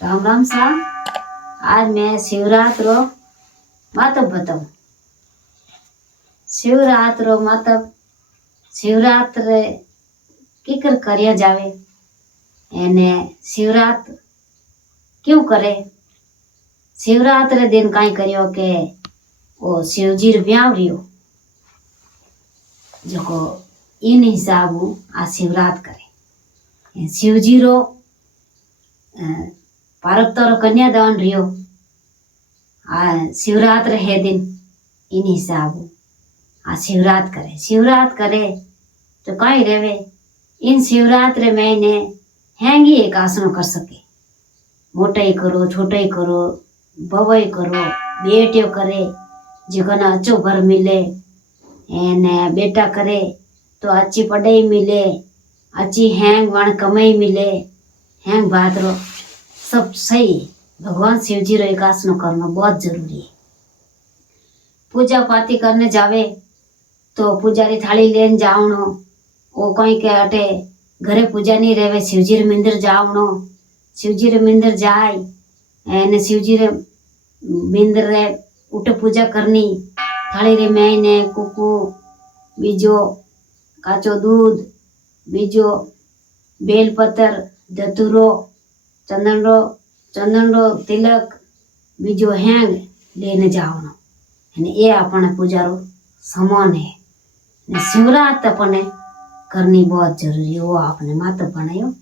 राम राम सा। आज मैं शिवरात रो मतलब बताऊं। शिवरात रो मतलब शिवरात्र किकर करिया जावे एने शिवरात क्यों करे। शिवरात्र दिन काई करियो के ओ शिवजी रो ब्याह रियो जो इन हिसाब आ शिवरात करे। शिवजी रो पार्वती रो कन्यादान रियो आ शिवरात्र है दिन इन हिसाब आ शिवरात करे तो कहीं रेवे इन शिवरात्र में इन्हें हैंगी एक आसन कर सके। मोटाई करो छोटाई करो बवाई करो बेटियों करे जो ना अच्छो घर मिले एने बेटा करे तो अच्छी पढ़ाई मिले अच्छी हैंग वाण कमाई मिले हैंग बात रो सब सही। भगवान शिव जी रो एक आसन करना बहुत जरूरी है। पूजा पाती करने जावे तो पुजारी थाली लेन जावनो वो कहीं के अटे घरे पूजा नहीं रेवे शिवजी रे मंदिर जावनो। शिवजी रे मंदिर जाए एने शिवजी रे मंदिर रे उठे पूजा करनी थाली रे मैंने कुकू बीजो काचो दूध बीजो बेलपत्र दतुरो चंदन रो तिलक बीजो हैंग लेने जावनो ने ये अपने पूजा रो समान है। शिवरात अपने करनी बहुत जरूरी है वो आपने माता बनायो।